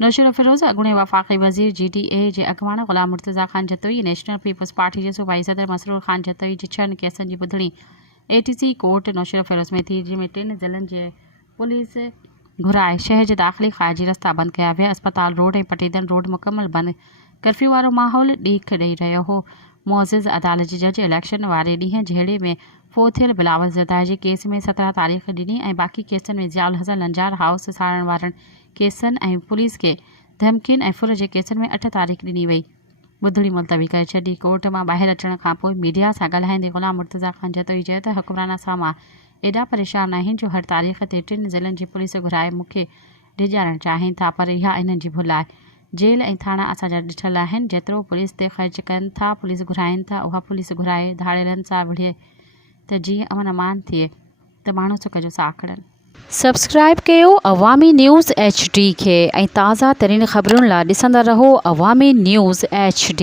नौशर फिरोज़ अॻूणे वफ़ाक़ी वज़ीर GDA जे अॻवान Ghulam Murtaza Khan Jatoi national peoples party जे सूबाई सदर मसरूर ख़ान जतोई जे 6 केसनि जी ॿुधणी ATC कोर्ट नौशर फिरोज़ में थी, जंहिंमें 3 ज़िलनि जे पुलिस घुराए शहर जे दाख़िली ख़ारिजी रस्ता बंदि कया विया। अस्पताल रोड ऐं पटीदन रोड मुकमल बंदि। कर्फ्यू वारो माहौल ॾीख ॾेई रहियो हो। मुअज़्ज़िज़ अदालत जे जज इलेक्शन वारे ॾींहुं झेड़े में फ़ौत थियल बिलावल ज़रदारी जे केस में 17 तारीख़ ॾिनी ऐं बाक़ी केसनि में ज़ियाउल हसन लंजार हाउस साड़ण वारनि केसनि ऐं पुलिस खे धमकियुनि ऐं फुर जे केसनि में 8 तारीख़ ॾिनी वई। ॿुधणी मुलतवी करे छॾी। कोर्ट मां ॿाहिरि अचण खां पोइ मीडिया सां ॻाल्हाईंदे ग़ुलाम मुर्तज़ा ख़ान जतोई चयो त हुक्मरान सामा एॾा परेशान आहिनि जो हर तारीख़ ते 3 ज़िलनि जी पुलिस घुराए मूंखे डिॼाइणु चाहिनि था, पर इहा इन्हनि जी भुल आहे। जेल ऐं थाणा असांजा ॾिठल आहिनि। जेतिरो पुलिस ते ख़र्च कनि था, पुलिस घुराइनि था, उहा पुलिस घुराए धाड़ेलनि सां विढ़े त जीअं अमन अमान थिए त माण्हू सुख जो साह खणनि। सब्सक्राइब कयो अवामी न्यूज़ HD खे ऐं ताज़ा तरीन ख़बरुनि लाइ ॾिसंदा रहो अवामी न्यूज़ HD।